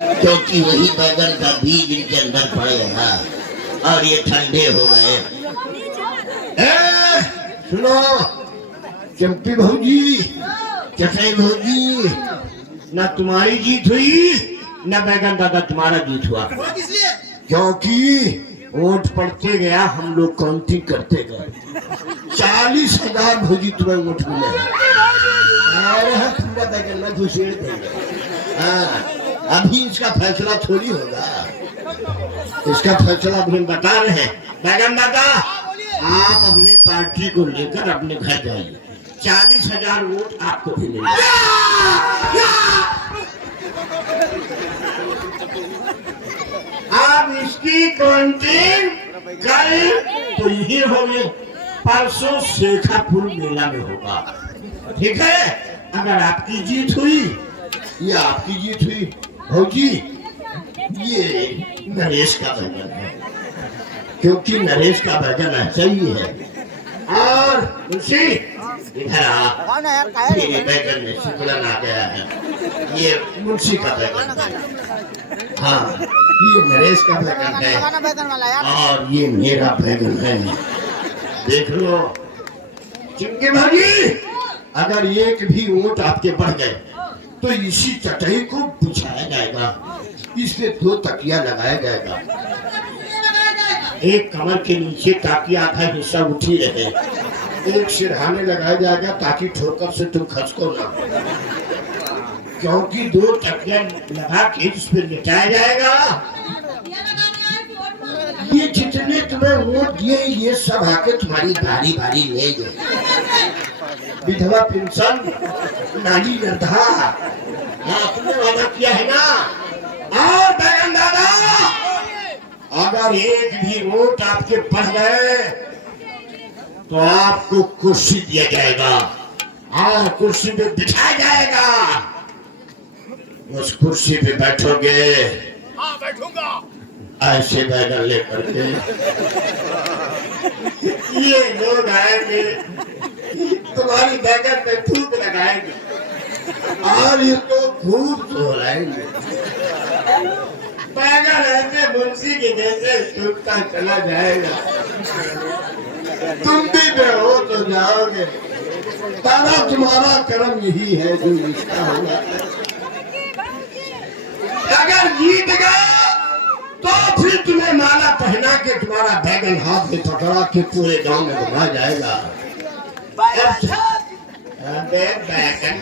क्योंकि वही बैगन का बीज इनके अंदर पड़ेगा और ये ठंडे हो गए। सुनो चंपी भौजी, चटाई भौजी, ना तुम्हारी जीत हुई ना बैगन दादा तुम्हारा जीत हुआ, क्योंकि वोट पड़ते गया, हम लोग काउंटिंग करते गए। 40,000 भौजी तुम्हें वोट मिले पूरा बैगन में घुसेड़ देंगे। हाँ, अभी इसका फैसला थोड़ी होगा, इसका फैसला अभी हम बता रहे हैं। बैगन दादा आप अपनी पार्टी को लेकर अपने घर जाइए, 40,000 वोट आपको भी मिलेंगे। आप इसकी काउंटिंग कल तो यही होगी, परसों शेखापुर मेला में होगा, ठीक है। अगर आपकी जीत हुई या आपकी जीत हुई भौजी, ये नरेश का बैगन है, क्योंकि नरेश का बैगन ऐसा ही है। और मुंशी इधर आ, ये बैगन में सिकुड़न आ गया है, ये मुंशी का बैगन है। हाँ, ये नरेश का बैगन है और ये मेरा बैगन है। देख लो चिंकी भाजी, अगर एक भी वोट आपके बढ़ गए तो इसी चटाई को बिछाया जाएगा, इस पे 2 तकिया लगाया जाएगा, एक कमर के नीचे ताकि आधा हिस्सा उठी रहे, एक सिरहाने लगाया जाएगा ताकि ठोकर से तुम खसको ना, क्योंकि 2 तकिया लगा के इस पे लिटाया जाएगा। ये जितने तुम्हें वोट दिए ये सब आके तुम्हारी बारी बारी ले गए। विधवा पेंशन, नाली निर्धा, तुमने वादा किया है ना। और बैगन दादा, अगर एक भी वोट आपके बढ़ गए तो आपको कुर्सी दिया जाएगा और कुर्सी पे बिठाया जाएगा, उस कुर्सी पे बैठोगे। हाँ बैठूंगा, ऐसे बैगन लेकर के ये लोग आएंगे, तुम्हारी बैगन पे थूक लगाएंगे और इसको खूब सोलाएंगे। बैगन ऐसे मुंशी के जैसे सूखता चला जाएगा, तुम भी बेहोश हो जाओगे। दादा तुम्हारा कर्म यही है जो इसका होगा। अगर जीत गए तो फिर तुम्हें माला पहना के तुम्हारा बैगन हाथ में पकड़ा के पूरे गांव में घुमा जाएगा। बैगन